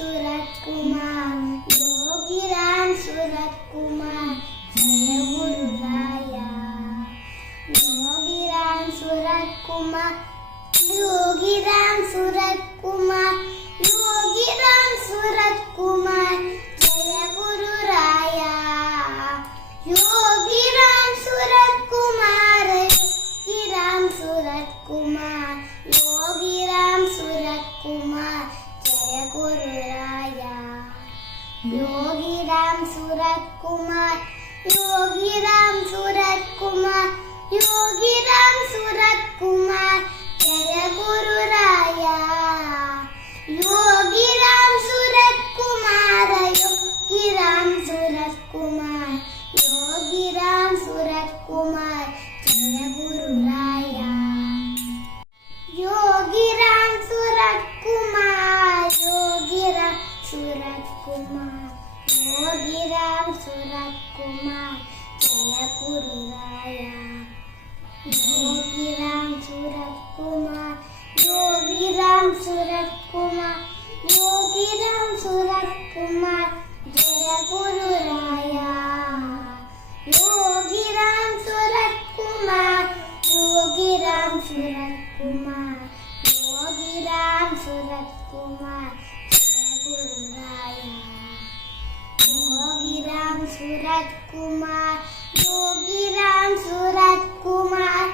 Surat Kumar, Yogiram Surat Kumar, Jai गुरुराया। Yogiram Surat Kumar, Yogiram Surat Kumar, Yogiram Surat Kumar, Jai गुरुराया। Yogiram Surat Kumar, Yogiram Surat Kumar, Yogiram Surat Kumar, Jai गुरुराया। Yogiram Surat Kumar, Yogiram Surat Kumar, Yogiram Surat Kumar, Jai गुरुराया। Yogiram Surat Kumar, Yogiram Surat Kumar, Yogiram Surat Kumar, Jai गुरुराया। Yogiram Surat Kumar, Yogiram Surat Kumar, Yogiram Surat Kumar, Jai गुरुराया। Yogiram Surat Kumar, Yogiram Surat Kumar, Yogiram Surat Kumar, Jai गुरुराया। Yogiram Surat Kumar, Yogiram Surat Kumar, Yogiram Surat Kumar, Jai गुरुराया। Yogiram Surat Kumar, Yogiram Surat Kumar,